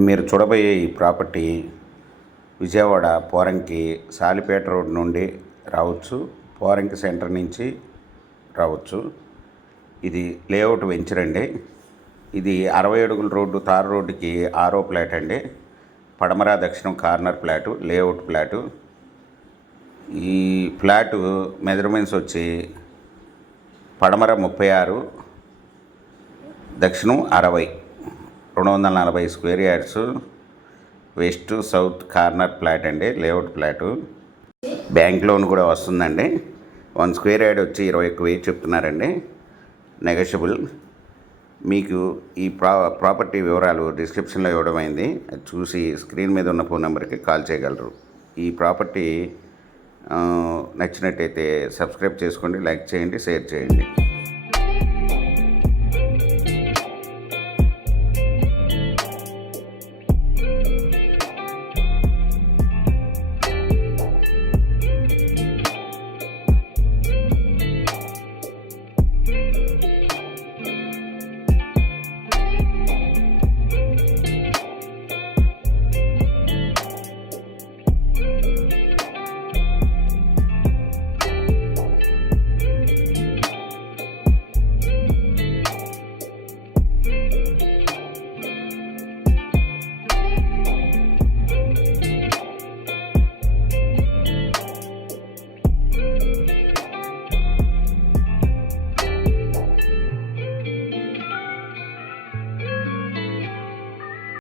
ఇప్పుడు మీరు చూడబోయే ఈ ప్రాపర్టీ విజయవాడ పోరంకి సాలిపేట రోడ్ నుండి రావచ్చు, పోరంకి సెంటర్ నుంచి రావచ్చు. ఇది లేఅవుట్ వెంచర్ అండి. ఇది 60 అడుగుల రోడ్డు, తార్ రోడ్డుకి 6వ ప్లాట్ అండి. పడమర దక్షిణం కార్నర్ ప్లాటు, లేఅవుట్ ప్లాటు. ఈ ఫ్లాటు మెజర్మెంట్స్ వచ్చి పడమర 36, దక్షిణం 60, 240 square yards. West south corner plot అండి, లేఅవుట్ ప్లాటు. బ్యాంక్ లోన్ కూడా వస్తుందండి. 1 స్క్వేర్ యార్డ్ వచ్చి 21,000 చెప్తున్నారండి, నెగోషియబుల్. మీకు ఈ ప్రాపర్టీ వివరాలు డిస్క్రిప్షన్లో ఇవ్వడమైంది. అది చూసి స్క్రీన్ మీద ఉన్న ఫోన్ నెంబర్కి కాల్ చేయగలరు. ఈ ప్రాపర్టీ నచ్చినట్టయితే సబ్స్క్రైబ్ చేసుకోండి, లైక్ చేయండి, షేర్ చేయండి.